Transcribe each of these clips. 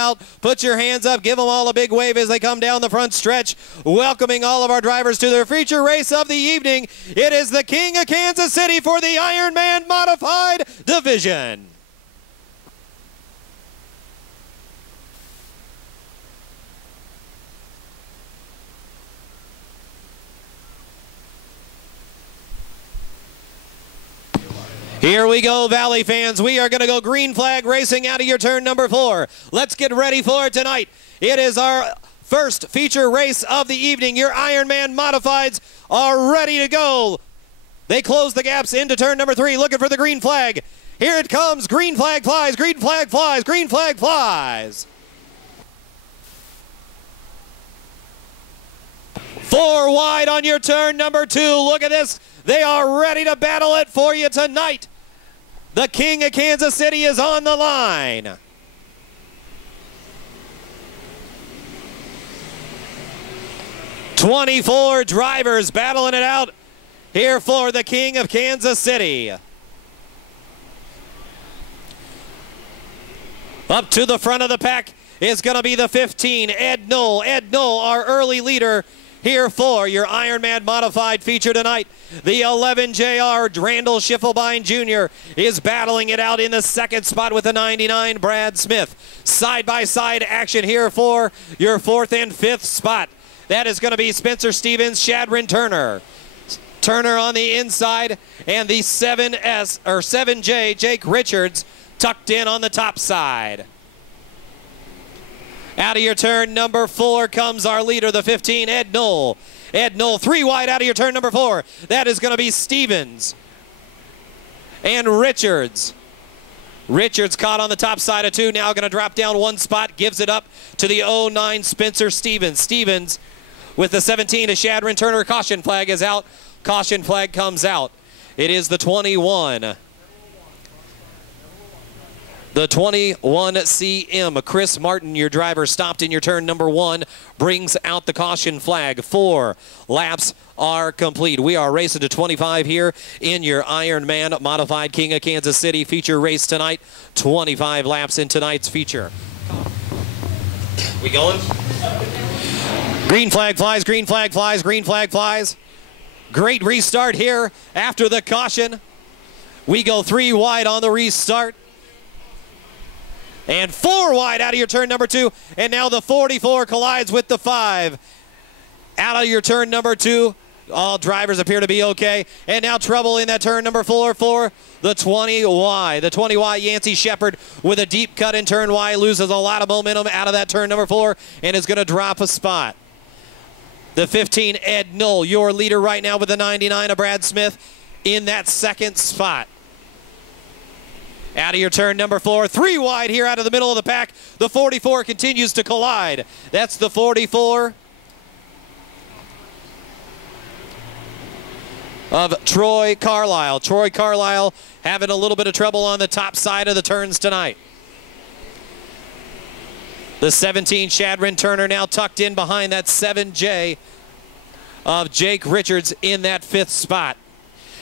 out. Put your hands up. Give them all a big wave as they come down the front stretch, welcoming all of our drivers to their feature race of the evening. It is the King of Kansas City for the Ironman Modified Division. Here we go, Valley fans. We are going to go green flag racing out of your turn number 4. Let's get ready for it tonight. It is our first feature race of the evening. Your Ironman Modifieds are ready to go. They close the gaps into turn number 3, looking for the green flag. Here it comes. Green flag flies, green flag flies, green flag flies. 4 wide on your turn number 2. Look at this. They are ready to battle it for you tonight. The King of Kansas City is on the line. "24 drivers battling it out here for the King of Kansas City. Up to the front of the pack is going to be the 15, Ed Knoll. Ed Knoll, our early leader, here for your Ironman Modified feature tonight. The 11 JR Randall Schiffelbein Jr. is battling it out in the second spot with the 99 Brad Smith. Side-by-side action here for your 4th and 5th spot. That is going to be Spencer Stevens, Shadron Turner. Turner on the inside, and the 7J Jake Richards tucked in on the top side. Out of your turn number 4 comes our leader, the 15, Ed Knoll. Ed Knoll, 3 wide out of your turn number 4. That is going to be Stevens and Richards. Richards caught on the top side of 2, now going to drop down 1 spot, gives it up to the 09 Spencer Stevens. Stevens with the 17 to Shadron Turner. Caution flag is out. Caution flag comes out. It is the 21. The 21 CM, Chris Martin, your driver, stopped in your turn number 1, brings out the caution flag. 4 laps are complete. We are racing to 25 here in your Ironman Modified King of Kansas City feature race tonight. 25 laps in tonight's feature. We going? Green flag flies, green flag flies, green flag flies. Great restart here after the caution. We go 3 wide on the restart. And 4 wide out of your turn number 2. And now the 44 collides with the 5. Out of your turn number 2. All drivers appear to be okay. And now trouble in that turn number 4 for the 20Y. The 20Y, Yancey Shepard with a deep cut in turn Y. Loses a lot of momentum out of that turn number 4 and is going to drop a spot. The 15, Ed Knoll, your leader right now with the 99 of Brad Smith in that second spot. Out of your turn number 4, 3 wide here out of the middle of the pack. The 44 continues to collide. That's the 44 of Troy Carlisle. Troy Carlisle having a little bit of trouble on the top side of the turns tonight. The 17, Shadron Turner, now tucked in behind that 7J of Jake Richards in that 5th spot.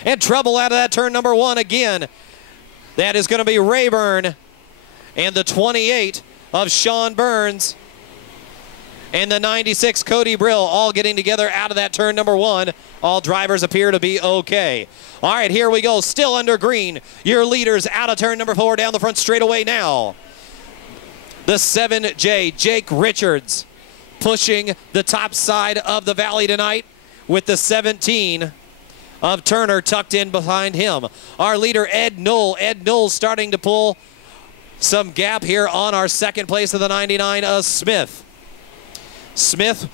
And trouble out of that turn number 1 again. That is going to be Rayburn and the 28 of Sean Burns and the 96 Cody Brill all getting together out of that turn number 1. All drivers appear to be okay. All right, here we go. Still under green. Your leaders out of turn number 4 down the front straightaway now. The 7J, Jake Richards, pushing the top side of the valley tonight with the 17 of Turner tucked in behind him. Our leader, Ed Knoll. Ed Knoll starting to pull some gap here on our second place of the 99 of Smith. Smith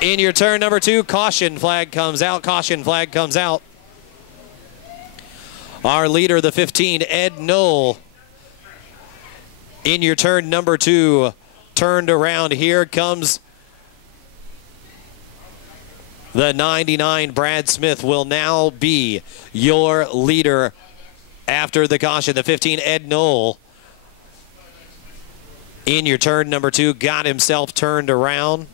in your turn number 2. Caution flag comes out. Caution flag comes out. Our leader, the 15, Ed Knoll, in your turn number 2. Turned around. Here comes the 99, Brad Smith, will now be your leader after the caution. The 15, Ed Knoll, in your turn number 2, got himself turned around.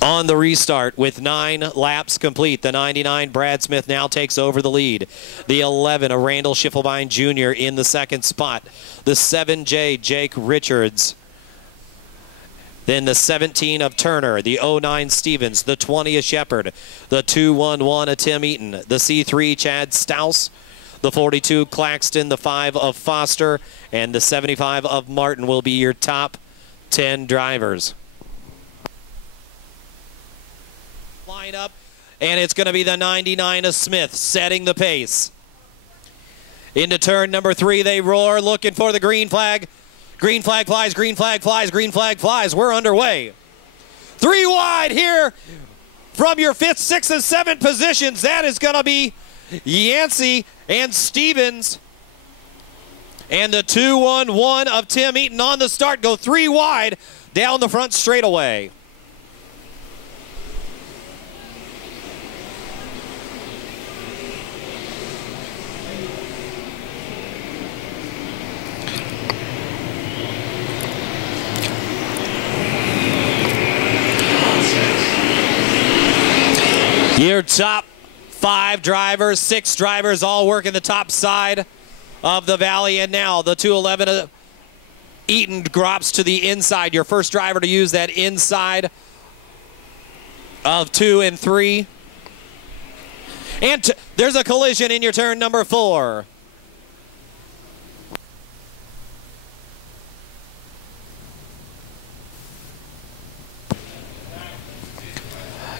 On the restart with 9 laps complete, the 99 Brad Smith now takes over the lead. The 11 of Randall Schiffelbein Jr. in the second spot. The 7J Jake Richards. Then the 17 of Turner, the 09 Stevens, the 20 of Shepard, the 211 of Tim Eaton, the C3 Chad Stouse, the 42 Claxton, the 5 of Foster, and the 75 of Martin will be your top 10 drivers. Line up, and it's going to be the 99 of Smith setting the pace. Into turn number 3, they roar, looking for the green flag. Green flag flies, green flag flies, green flag flies. We're underway. 3 wide here from your 5th, 6th, and 7th positions. That is going to be Yancey and Stevens. And the 211 of Tim Eaton on the start go 3 wide down the front straightaway. Your top 5 drivers, 6 drivers all working the top side of the valley. And now the 211 Eaton drops to the inside. Your first driver to use that inside of 2 and 3. And there's a collision in your turn number 4.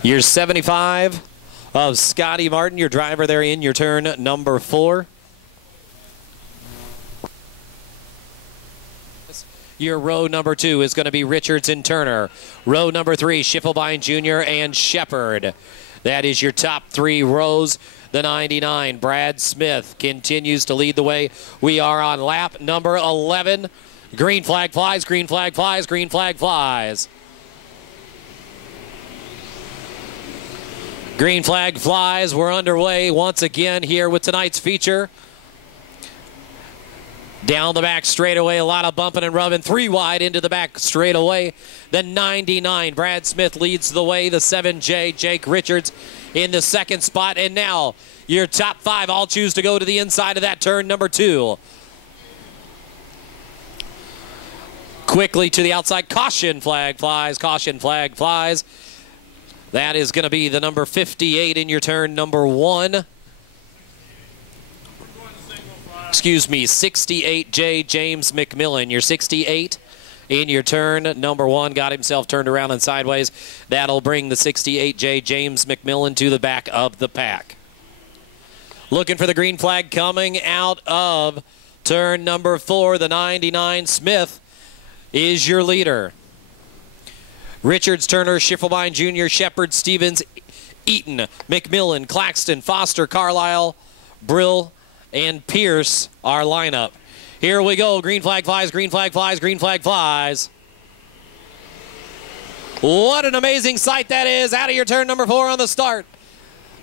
Your 75 of Scotty Martin, your driver there in your turn number 4. Your row number 2 is going to be Richards and Turner. Row number 3, Schiffelbein Jr. and Shepard. That is your top 3 rows. The 99, Brad Smith, continues to lead the way. We are on lap number 11. Green flag flies, green flag flies, green flag flies. Green flag flies. We're underway once again here with tonight's feature. Down the back straightaway, a lot of bumping and rubbing. 3 wide into the back straightaway. The 99, Brad Smith leads the way. The 7J, Jake Richards in the second spot. And now your top 5 all choose to go to the inside of that turn number 2. Quickly to the outside. Caution flag flies. Caution flag flies. That is going to be the number 58 in your turn number 1. Excuse me, 68J James McMillan. Your 68 in your turn number 1 got himself turned around and sideways. That'll bring the 68J James McMillan to the back of the pack. Looking for the green flag coming out of turn number 4. The 99 Smith is your leader. Richards, Turner, Schiffelbein Jr., Shepard, Stevens, Eaton, McMillan, Claxton, Foster, Carlisle, Brill, and Pierce, our lineup. Here we go. Green flag flies, green flag flies, green flag flies. What an amazing sight that is. Out of your turn number 4 on the start.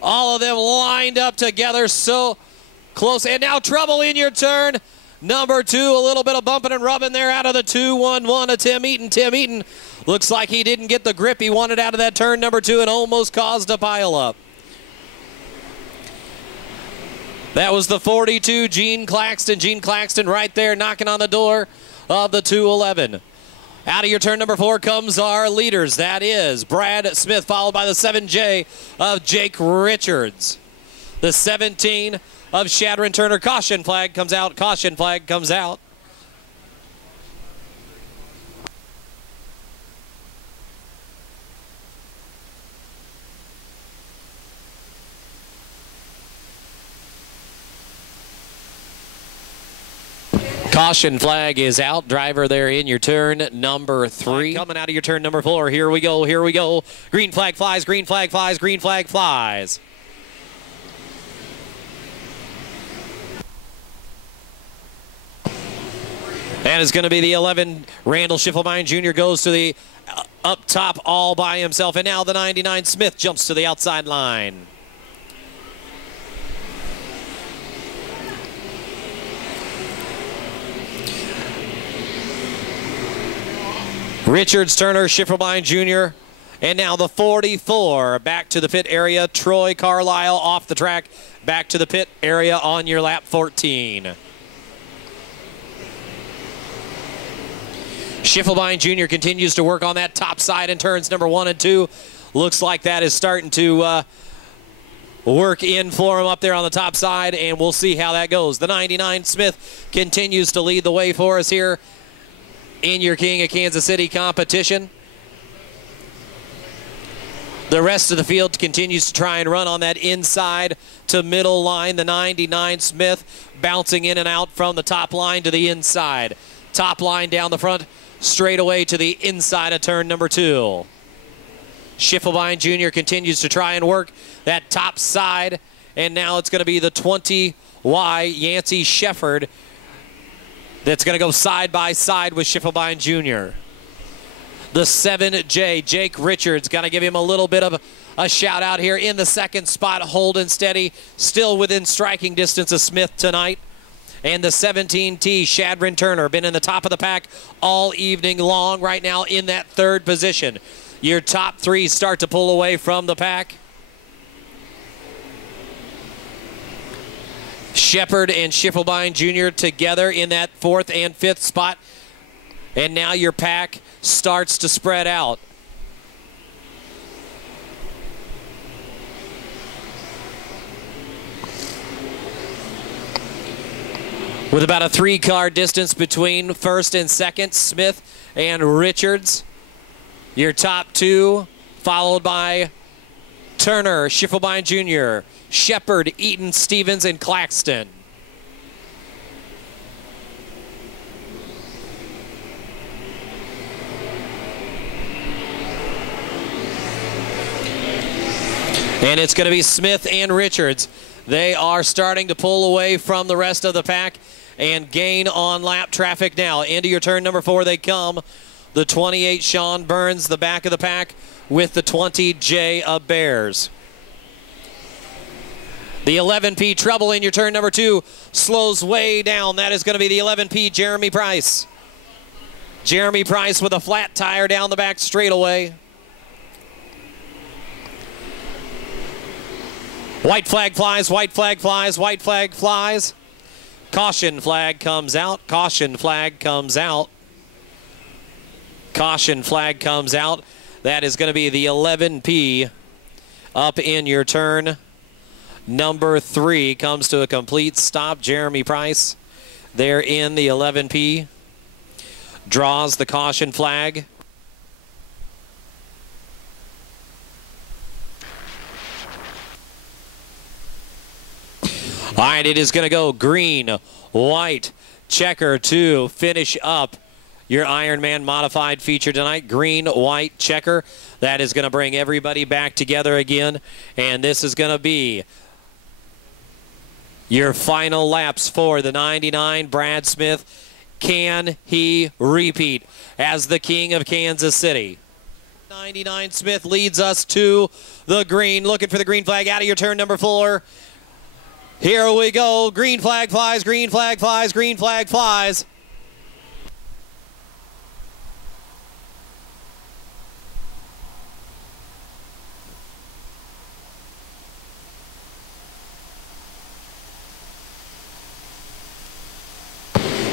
All of them lined up together so close. And now trouble in your turn number 2. A little bit of bumping and rubbing there out of the 211 of Tim Eaton. Tim Eaton looks like he didn't get the grip he wanted out of that turn number 2 and almost caused a pileup. That was the 42, Gene Claxton. Gene Claxton right there knocking on the door of the 211. Out of your turn number 4 comes our leaders. That is Brad Smith, followed by the 7J of Jake Richards. The 17 of Shadron Turner. Caution flag comes out. Caution flag comes out. Caution flag is out. Driver there in your turn number 3. Coming out of your turn number 4. Here we go. Here we go. Green flag flies. Green flag flies. Green flag flies. That is going to be the 11. Randall Schiffelbein Jr. goes to the up top all by himself. And now the 99 Smith jumps to the outside line. Richards, Turner, Schiffelbein Jr., And now the 44 back to the pit area. Troy Carlisle off the track, back to the pit area on your lap 14. Schiffelbein Jr. continues to work on that top side in turns number 1 and 2. Looks like that is starting to work in for him up there on the top side, and we'll see how that goes. The 99 Smith continues to lead the way for us here in your King of Kansas City competition. The rest of the field continues to try and run on that inside to middle line. The 99 Smith bouncing in and out from the top line to the inside. Top line down the front, straight away to the inside of turn number 2. Schiffelbein Jr. continues to try and work that top side, and now it's going to be the 20Y Yancey Shefford that's going to go side by side with Schiffelbein Jr. The 7J, Jake Richards, got to give him a little bit of a shout out here in the second spot, holding steady, still within striking distance of Smith tonight. And the 17T, Shadron Turner, been in the top of the pack all evening long, right now in that third position. Your top 3 start to pull away from the pack. Shepard and Schiffelbein Jr. together in that 4th and 5th spot. And now your pack starts to spread out. With about a 3-car distance between first and second, Smith and Richards. Your top 2, followed by Turner, Schiffelbein Jr., Shepard, Eaton, Stevens, and Claxton. And it's going to be Smith and Richards. They are starting to pull away from the rest of the pack and gain on lap traffic now. Into your turn number 4 they come. The 28 Sean Burns, the back of the pack, with the 20 J of Bears. The 11P Trouble in your turn number 2 slows way down. That is going to be the 11P Jeremy Price. Jeremy Price with a flat tire down the back straightaway. White flag flies, white flag flies, white flag flies. Caution flag comes out, caution flag comes out. Caution flag comes out. That is going to be the 11P up in your turn. Number 3 comes to a complete stop. Jeremy Price there in the 11P. Draws the caution flag. All right, it is going to go green, white, checker to finish up your Ironman modified feature tonight. Green, white, checker. That is going to bring everybody back together again. And this is going to be your final laps for the 99 Brad Smith. Can he repeat as the King of Kansas City? 99 Smith leads us to the green. Looking for the green flag out of your turn number 4. Here we go. Green flag flies, green flag flies, green flag flies.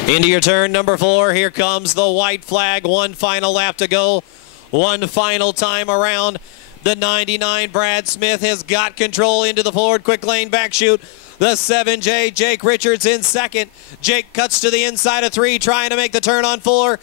Into your turn number 4. Here comes the white flag. One final lap to go. One final time around. The 99 Brad Smith has got control into the forward quick lane back chute. The 7J, Jake Richards in second. Jake cuts to the inside of 3, trying to make the turn on 4.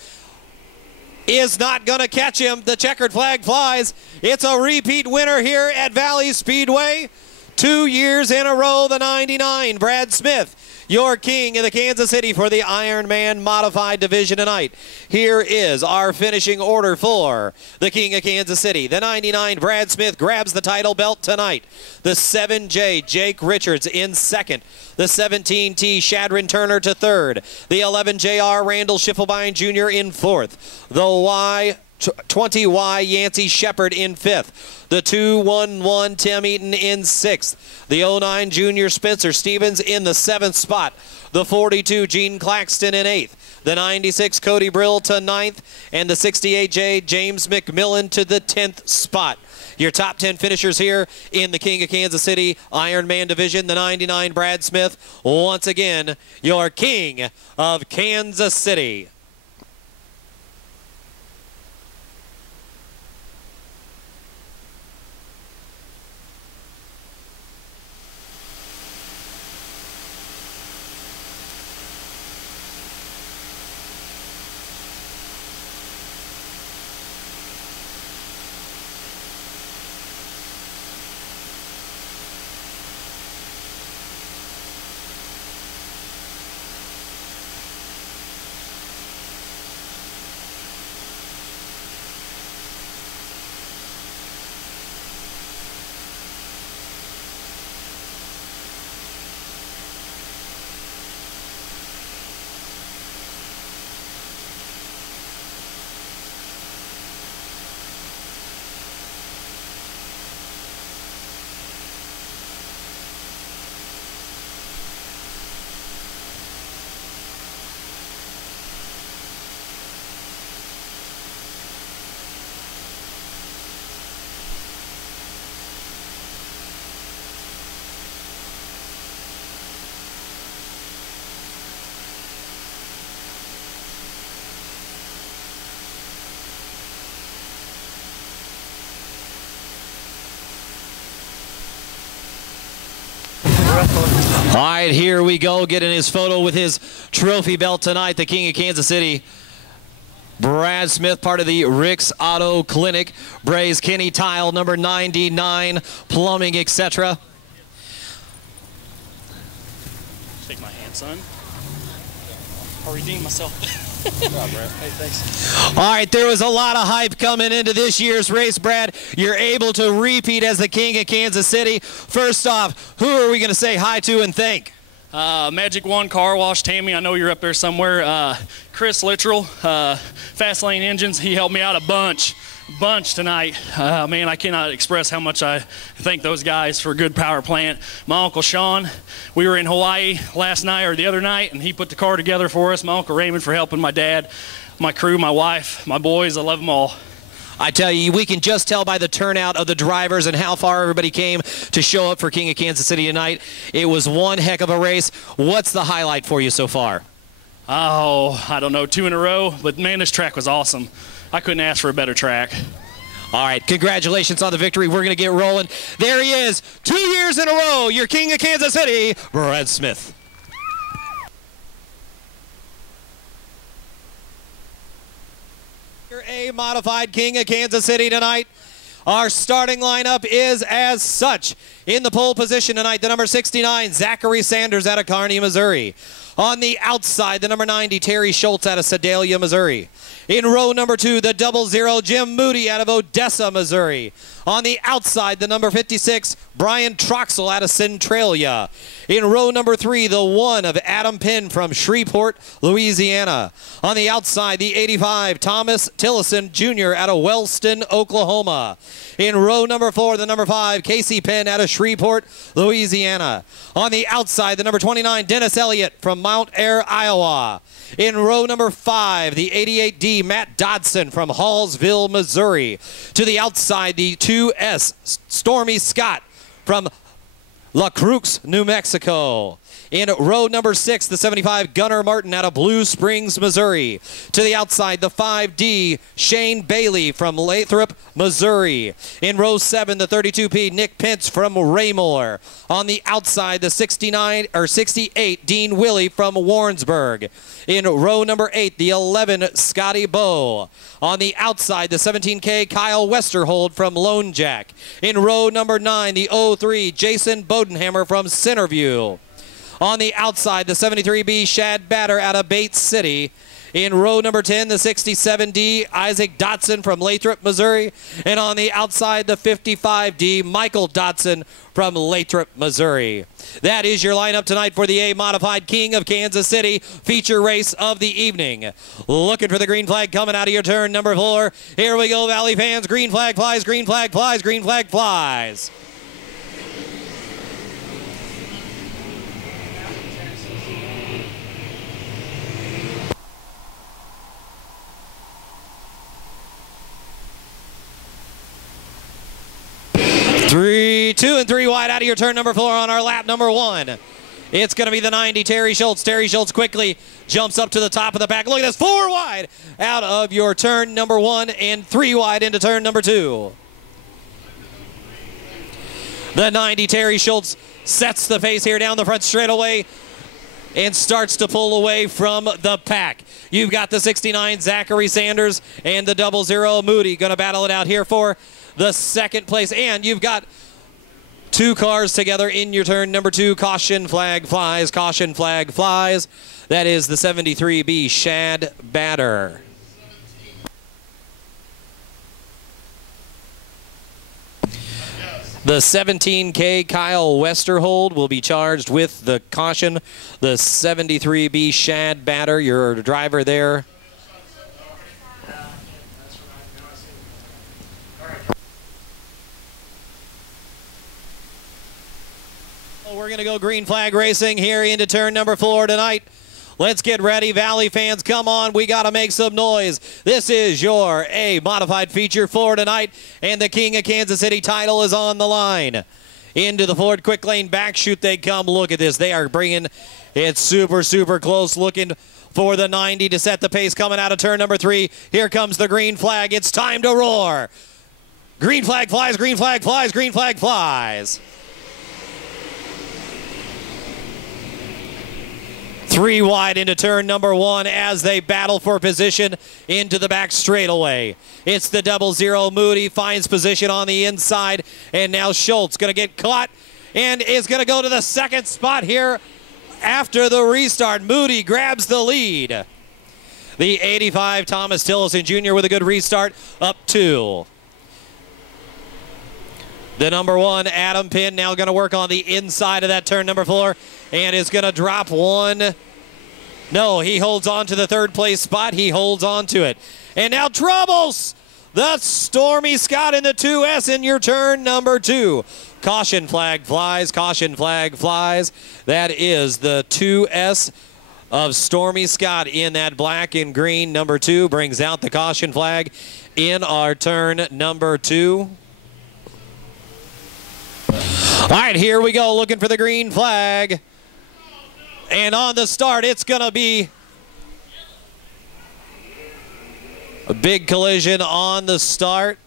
Is not going to catch him. The checkered flag flies. It's a repeat winner here at Valley Speedway. 2 years in a row, the 99 Brad Smith, your King of the Kansas City for the Ironman Modified Division tonight. Here is our finishing order for the King of Kansas City. The 99 Brad Smith grabs the title belt tonight. The 7J Jake Richards in second. The 17T Shadron Turner to third. The 11JR Randall Schiffelbein Jr. in fourth. The 20Y Yancey Shepard in fifth. The 211 Tim Eaton in sixth. The 09 Junior Spencer Stevens in the seventh spot. The 42 Gene Claxton in eighth. The 96 Cody Brill to 9th, and the 68J James McMillan to the 10th spot. Your top 10 finishers here in the King of Kansas City Ironman division. The 99 Brad Smith, once again, your King of Kansas City. All right, here we go, getting his photo with his trophy belt tonight, the King of Kansas City. Brad Smith, part of the Rick's Auto Clinic. Braze Kenny Tile, number 99, plumbing, etc. Shake my hand, son. I'll redeem myself. Good job, Brad. Hey, thanks. All right, there was a lot of hype coming into this year's race, Brad. You're able to repeat as the King of Kansas City. First off, who are we going to say hi to and thank? Magic One Car Wash, Tammy, I know you're up there somewhere. Chris Littrell, Fast Lane Engines, he helped me out a bunch tonight. Man, I cannot express how much I thank those guys for a good power plant. My Uncle Sean, we were in Hawaii last night or the other night, and he put the car together for us. My Uncle Raymond for helping my dad, my crew, my wife, my boys. I love them all. I tell you, we can just tell by the turnout of the drivers and how far everybody came to show up for King of Kansas City tonight. It was one heck of a race. What's the highlight for you so far? Oh, I don't know, 2 in a row, but man, this track was awesome. I couldn't ask for a better track. All right, congratulations on the victory. We're going to get rolling. There he is, 2 years in a row, your King of Kansas City, Brad Smith. Your A-modified King of Kansas City tonight. Our starting lineup is as such. In the pole position tonight, the number 69, Zachary Sanders out of Kearney, Missouri. On the outside, the number 90, Terry Schultz out of Sedalia, Missouri. In row number 2, the 00, Jim Moody out of Odessa, Missouri. On the outside, the number 56, Brian Troxel out of Centralia. In row number 3, the 1 of Adam Penn from Shreveport, Louisiana. On the outside, the 85, Thomas Tillison Jr. out of Wellston, Oklahoma. In row number 4, the number 5, Casey Penn out of Shreveport, Louisiana. On the outside, the number 29, Dennis Elliott from Mount Ayr, Iowa. In row number 5, the 88D, Matt Dodson from Hallsville, Missouri. To the outside, the 2S, Stormy Scott from La Cruz, New Mexico. In row number 6, the 75, Gunnar Martin out of Blue Springs, Missouri. To the outside, the 5D, Shane Bailey from Lathrop, Missouri. In row 7, the 32P, Nick Pence from Raymore. On the outside, the 68, Dean Willie from Warrensburg. In row number 8, the 11, Scotty Bowe. On the outside, the 17K, Kyle Westerhold from Lone Jack. In row number 9, the 03, Jason Bodenhammer from Centerview. On the outside, the 73B, Shad Batter out of Bates City. In row number 10, the 67D, Isaac Dotson from Lathrop, Missouri. And on the outside, the 55D, Michael Dotson from Lathrop, Missouri. That is your lineup tonight for the A-modified King of Kansas City feature race of the evening. Looking for the green flag coming out of your turn, number 4. Here we go, Valley fans. Green flag flies, green flag flies, green flag flies. 2 and 3 wide out of your turn number 4 on our lap number 1. It's going to be the 90, Terry Schultz. Terry Schultz quickly jumps up to the top of the pack. Look at this, 4 wide out of your turn number 1 and 3 wide into turn number 2. The 90, Terry Schultz, sets the pace here down the front straightaway and starts to pull away from the pack. You've got the 69, Zachary Sanders, and the 00, Moody, going to battle it out here for the second place. And you've got 2 cars together in your turn number 2. Caution flag flies, caution flag flies. That is the 73B Shad Batter. The 17K Kyle Westerhold will be charged with the caution. The 73B Shad Batter, your driver there. We're going to go green flag racing here into turn number 4 tonight. Let's get ready, Valley fans. Come on, we got to make some noise. This is your A modified feature for tonight, and the King of Kansas City title is on the line. Into the Ford quick lane back chute they come. Look at this. They are bringing it super, super close, looking for the 90 to set the pace coming out of turn number 3. Here comes the green flag. It's time to roar. Green flag flies, green flag flies, green flag flies. 3 wide into turn number 1 as they battle for position into the back straightaway. It's the 00, Moody finds position on the inside, and now Schultz going to get caught and is going to go to the second spot here after the restart. Moody grabs the lead. The 85, Thomas Tillison Jr. with a good restart, up 2. The number 1, Adam Pinn, now going to work on the inside of that turn number 4 and is going to drop 1. No, he holds on to the 3rd place spot. He holds on to it. And now troubles the Stormy Scott in the 2S in your turn number 2. Caution flag flies, caution flag flies. That is the 2S of Stormy Scott in that black and green number 2. Brings out the caution flag in our turn number 2. All right, here we go, looking for the green flag. And on the start, it's going to be a big collision on the start.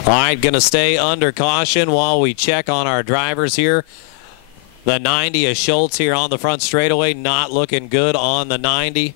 All right, going to stay under caution while we check on our drivers here. The 90 is Schultz here on the front straightaway, not looking good on the 90.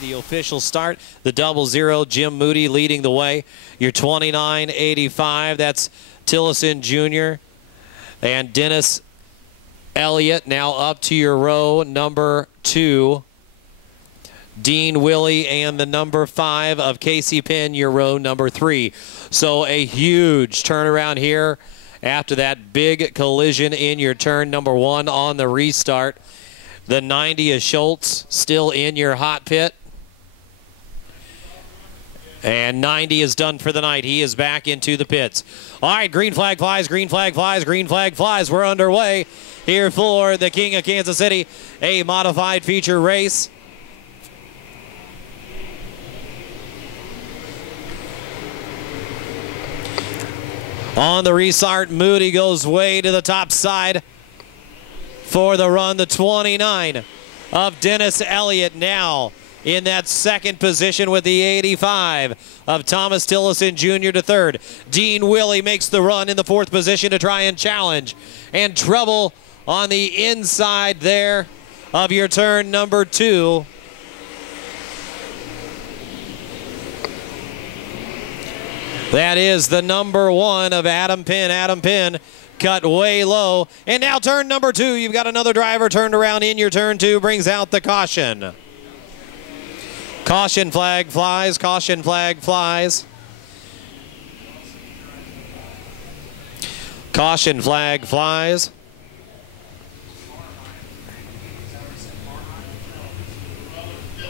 The official start, the 00, Jim Moody leading the way. Your 29.85, that's Tillison Jr. And Dennis Elliott now up to your row number 2. Dean Willie and the number 5 of Casey Penn, your row number 3. So a huge turnaround here after that big collision in your turn number 1 on the restart. The 90 is Schultz still in your hot pit. And 90 is done for the night. He is back into the pits. All right, green flag flies, green flag flies, green flag flies. We're underway here for the King of Kansas City, a modified feature race. On the restart, Moody goes way to the top side for the run. The 29 of Dennis Elliott now in that second position with the 85 of Thomas Tillison Jr. to 3rd. Dean Willie makes the run in the 4th position to try and challenge. And trouble on the inside there of your turn number 2. That is the number 1 of Adam Pinn. Adam Pinn cut way low. And now turn number 2. You've got another driver turned around in your turn 2. Brings out the caution. Caution flag flies, caution flag flies. Caution flag flies.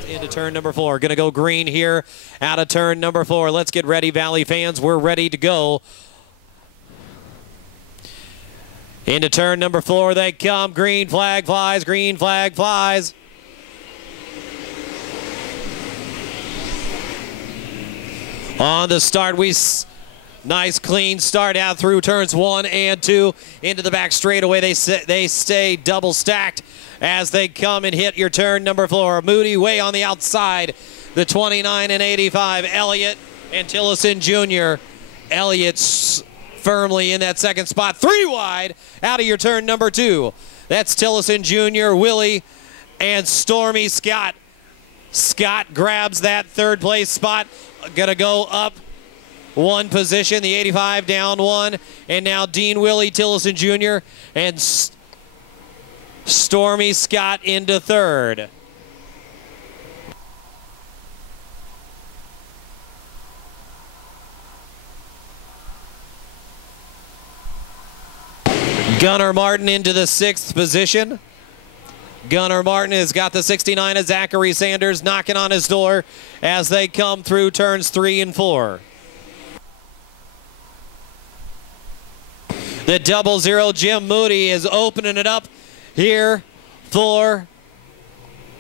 Into turn number 4. Going to go green here out of turn number 4. Let's get ready, Valley fans. We're ready to go. Into turn number 4 they come. Green flag flies. Green flag flies. On the start, nice clean start out through turns 1 and 2 into the back straightaway. They stay double stacked as they come and hit your turn number 4. Moody way on the outside. The 29 and 85, Elliott and Tillison Jr. Elliott's firmly in that second spot. 3 wide out of your turn number 2. That's Tillison Jr., Willie, and Stormy Scott. Scott grabs that third place spot. Gonna go up 1 position, the 85 down 1, and now Dean Willie, Tillison Jr., and Stormy Scott into third. Gunnar Martin into the 6th position. Gunnar Martin has got the 69 of Zachary Sanders knocking on his door as they come through turns 3 and 4. The 00 Jim Moody is opening it up here for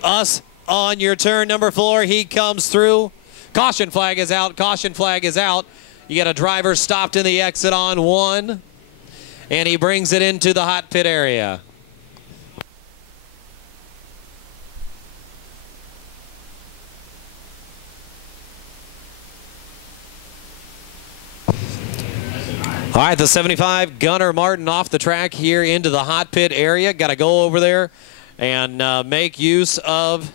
us on your turn number 4. He comes through. Caution flag is out. Caution flag is out. You got a driver stopped in the exit on 1, and he brings it into the hot pit area. All right, the 75, Gunnar Martin off the track here into the hot pit area. Got to go over there and make use of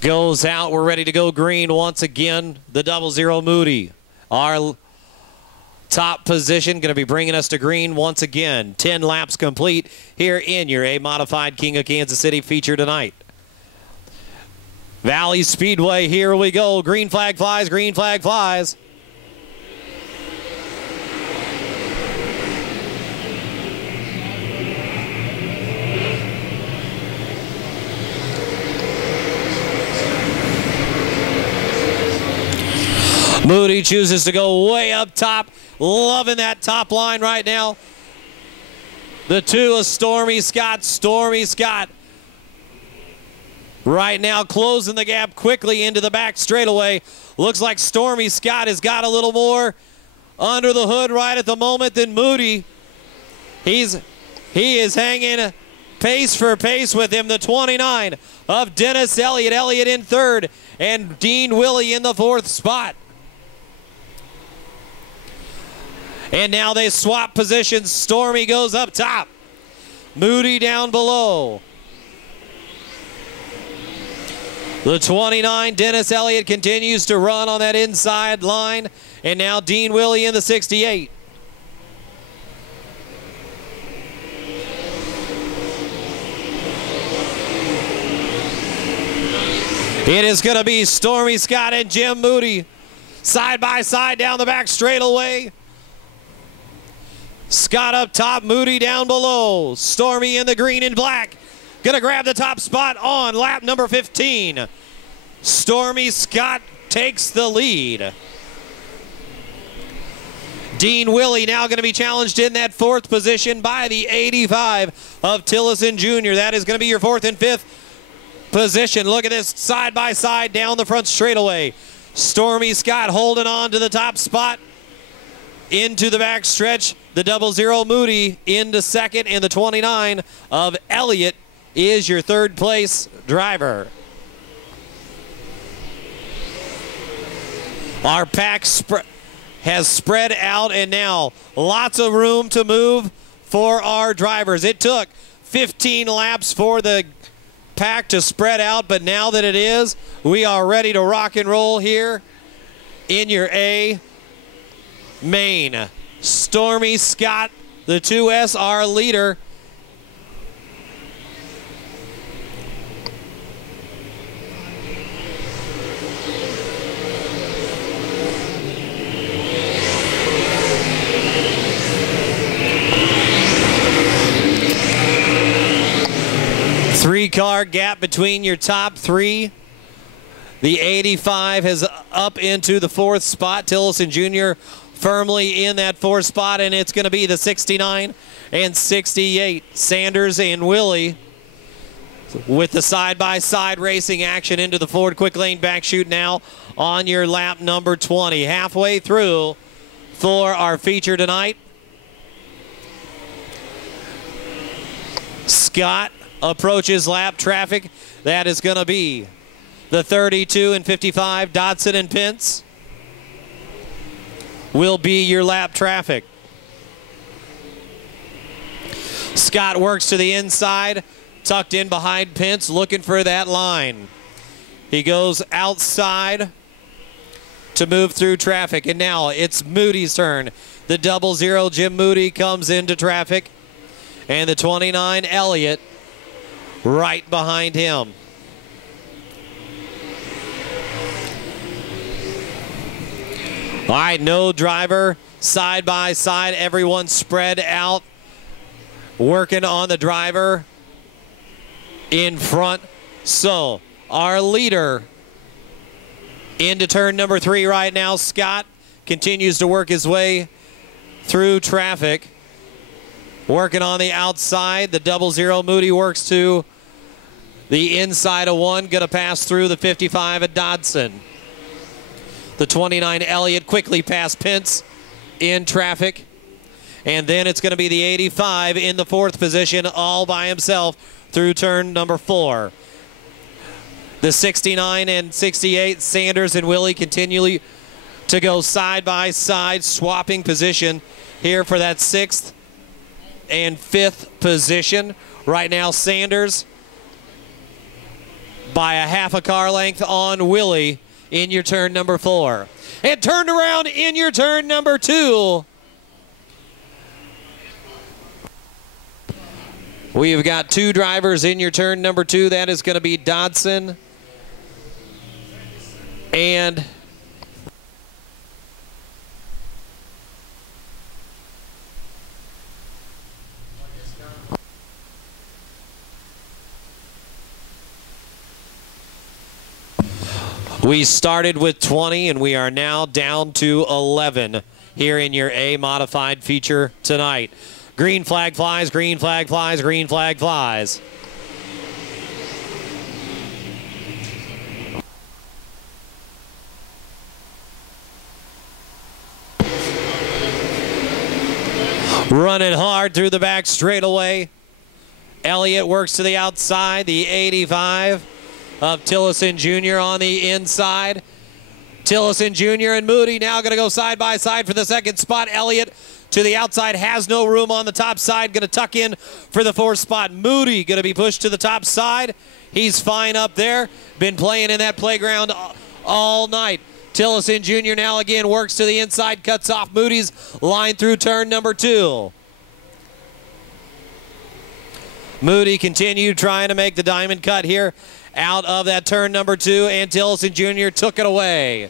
goes out. We're ready to go green once again. The 00 Moody, our top position, going to be bringing us to green once again. 10 laps complete here in your A-Modified King of Kansas City feature tonight. Valley Speedway, here we go. Green flag flies, green flag flies. Moody chooses to go way up top. Loving that top line right now. The 2 of Stormy Scott. Stormy Scott right now closing the gap quickly into the back straightaway. Looks like Stormy Scott has got a little more under the hood right at the moment than Moody. He is hanging pace for pace with him. The 29 of Dennis Elliott. Elliott in third, and Dean Willie in the 4th spot. And now they swap positions. Stormy goes up top. Moody down below. The 29, Dennis Elliott, continues to run on that inside line. And now Dean Willie in the 68. It is going to be Stormy Scott and Jim Moody side by side down the back straightaway. Scott up top, Moody down below. Stormy in the green and black. Gonna grab the top spot on lap number 15. Stormy Scott takes the lead. Dean Willie now going to be challenged in that 4th position by the 85 of Tillison Jr. That is going to be your 4th and 5th position. Look at this side by side down the front straightaway. Stormy Scott holding on to the top spot into the back stretch. The 00 Moody into 2nd, and the 29 of Elliott is your 3rd place driver. Our pack has spread out, and now lots of room to move for our drivers. It took 15 laps for the pack to spread out, but now that it is, we are ready to rock and roll here in your A main. Stormy Scott, the 2S, our leader. car gap between your top three. The 85 has up into the 4th spot. Tillison Jr. firmly in that 4th spot, and it's going to be the 69 and 68. Sanders and Willie with the side-by-side racing action into the Ford quick lane back chute now on your lap number 20. Halfway through for our feature tonight. Scott approaches lap traffic. That is going to be the 32 and 55. Dodson and Pence will be your lap traffic. Scott works to the inside, tucked in behind Pence, looking for that line. He goes outside to move through traffic, and now it's Moody's turn. The 00 Jim Moody comes into traffic, and the 29 Elliott right behind him. All right, no driver, side by side, everyone spread out, working on the driver in front. So our leader into turn number 3 right now, Scott, continues to work his way through traffic, working on the outside. The 00 Moody works to the inside of 1, going to pass through the 55 at Dodson. The 29 Elliott quickly past Pence in traffic. And then it's going to be the 85 in the 4th position all by himself through turn number 4. The 69 and 68, Sanders and Willie continually to go side by side, swapping position here for that 6th and 5th position. Right now, Sanders by a half a car length on Willie in your turn number 4. And turned around in your turn number 2. We've got 2 drivers in your turn number 2. That is going to be Dodson and we started with 20, and we are now down to 11 here in your A modified feature tonight. Green flag flies, green flag flies, green flag flies. Running hard through the back straightaway. Elliott works to the outside, the 85 of Tillison Jr. on the inside. Tillison Jr. and Moody now going to go side by side for the 2nd spot. Elliott to the outside, has no room on the top side, going to tuck in for the 4th spot. Moody going to be pushed to the top side. He's fine up there. Been playing in that playground all night. Tillison Jr. now again works to the inside, cuts off Moody's line through turn number 2. Moody continued trying to make the diamond cut here out of that turn number 2, and Tillison Jr. took it away.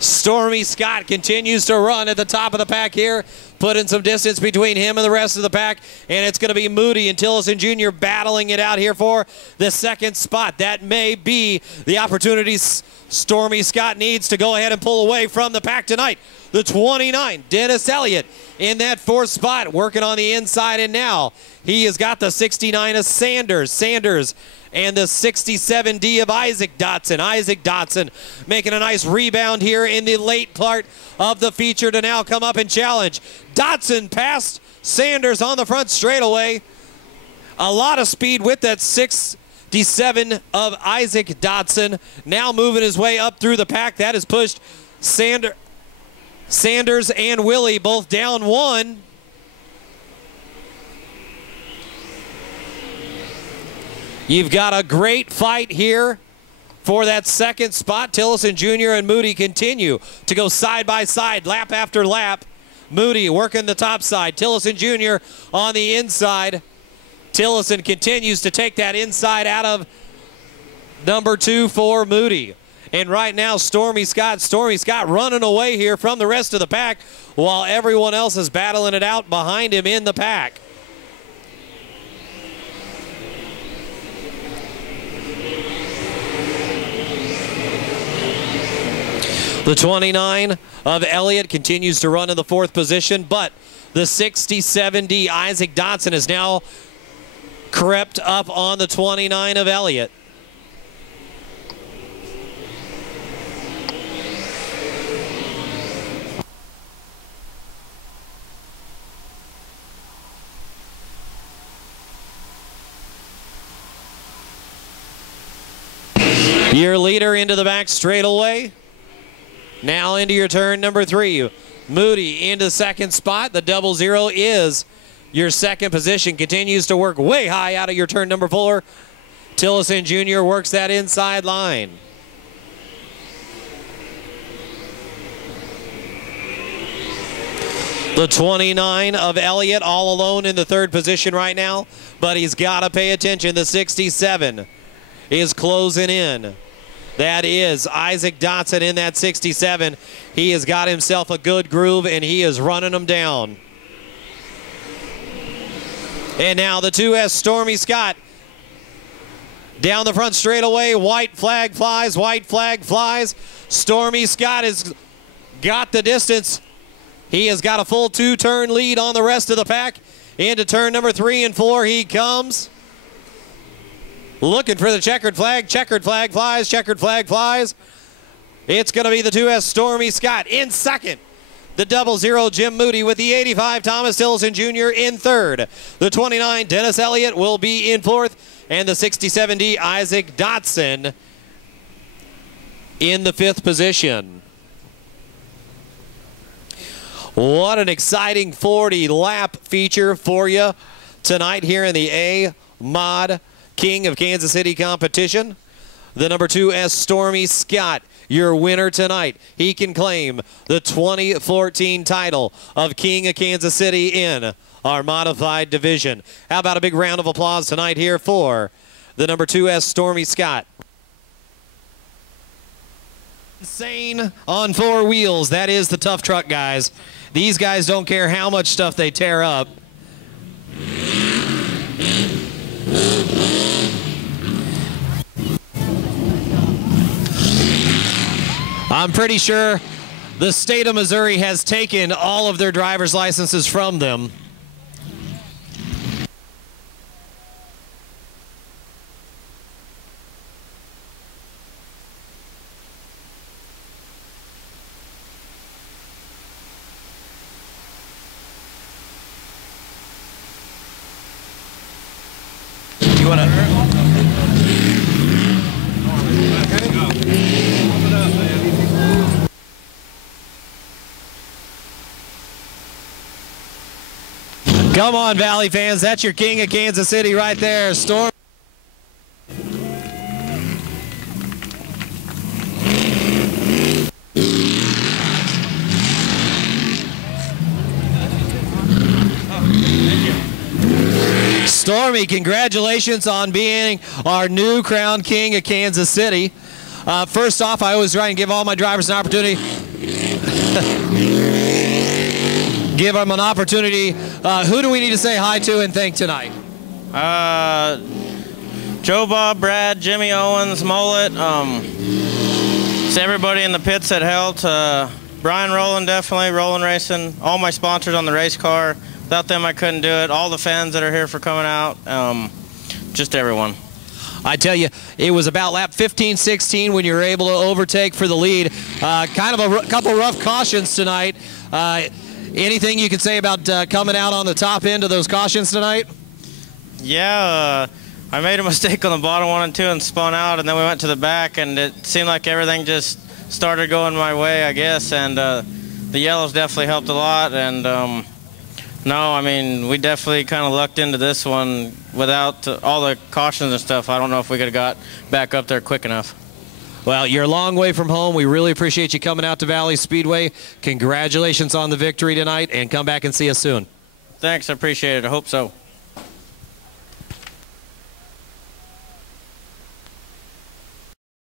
Stormy Scott continues to run at the top of the pack here, putting some distance between him and the rest of the pack, and it's going to be Moody and Tillison Jr. battling it out here for the 2nd spot. That may be the opportunity Stormy Scott needs to go ahead and pull away from the pack tonight. The 29, Dennis Elliott, in that 4th spot, working on the inside, and now he has got the 69 of Sanders. Sanders and the 67D of Isaac Dotson. Isaac Dotson making a nice rebound here in the late part of the feature to now come up and challenge. Dotson passed Sanders on the front straightaway. A lot of speed with that 67 of Isaac Dotson. Now moving his way up through the pack. That has pushed Sanders and Willie both down 1. You've got a great fight here for that 2nd spot. Tillison Jr. and Moody continue to go side by side, lap after lap. Moody working the top side. Tillison Jr. on the inside. Tillison continues to take that inside out of number 2 for Moody. And right now, Stormy Scott running away here from the rest of the pack while everyone else is battling it out behind him in the pack. The 29 of Elliott continues to run in the 4th position, but the 60-70 Isaac Dotson has now crept up on the 29 of Elliott. Your leader into the back straightaway. Now into your turn number 3. Moody into 2nd spot. The 00 is your 2nd position. Continues to work way high out of your turn number 4. Tillison Jr. works that inside line. The 29 of Elliott all alone in the 3rd position right now, but he's got to pay attention. The 67 is closing in. That is Isaac Dotson in that 67. He has got himself a good groove, and he is running them down. And now the 2S Stormy Scott. Down the front straightaway, white flag flies, white flag flies. Stormy Scott has got the distance. He has got a full 2-turn lead on the rest of the pack. Into turn number 3 and 4 he comes. Looking for the checkered flag flies, checkered flag flies. It's going to be the 2S Stormy Scott in 2nd. The 00 Jim Moody with the 85 Thomas Tillison Jr. in 3rd. The 29 Dennis Elliott will be in 4th. And the 60-70 Isaac Dotson in the 5th position. What an exciting 40-lap feature for you tonight here in the A-Mod King of Kansas City competition. The number 2S Stormy Scott, your winner tonight. He can claim the 2014 title of King of Kansas City in our modified division. How about a big round of applause tonight here for the number 2S Stormy Scott. Insane on 4 wheels. That is the tough truck, guys. These guys don't care how much stuff they tear up. I'm pretty sure the state of Missouri has taken all of their driver's licenses from them. You want to? Come on, Valley fans. That's your King of Kansas City right there. Storm. Stormy, congratulations on being our new crowned King of Kansas City. First off, I always try and give all my drivers an opportunity. Give them an opportunity. Who do we need to say hi to and thank tonight? Joe Bob, Brad, Jimmy Owens, Mullet, it's everybody in the pits that helped. Brian Rowland, definitely, Rowland Racing, all my sponsors on the race car. Without them, I couldn't do it. All the fans that are here for coming out, just everyone. I tell you, it was about lap 15, 16 when you were able to overtake for the lead. Kind of a couple rough cautions tonight. Anything you can say about coming out on the top end of those cautions tonight? Yeah, I made a mistake on the bottom 1 and 2 and spun out, and then we went to the back, and it seemed like everything just started going my way, I guess, and the yellows definitely helped a lot, and no, I mean, we definitely kind of lucked into this one. Without all the cautions and stuff, I don't know if we could have got back up there quick enough. Well, you're a long way from home. We really appreciate you coming out to Valley Speedway. Congratulations on the victory tonight, and come back and see us soon. Thanks, I appreciate it. I hope so.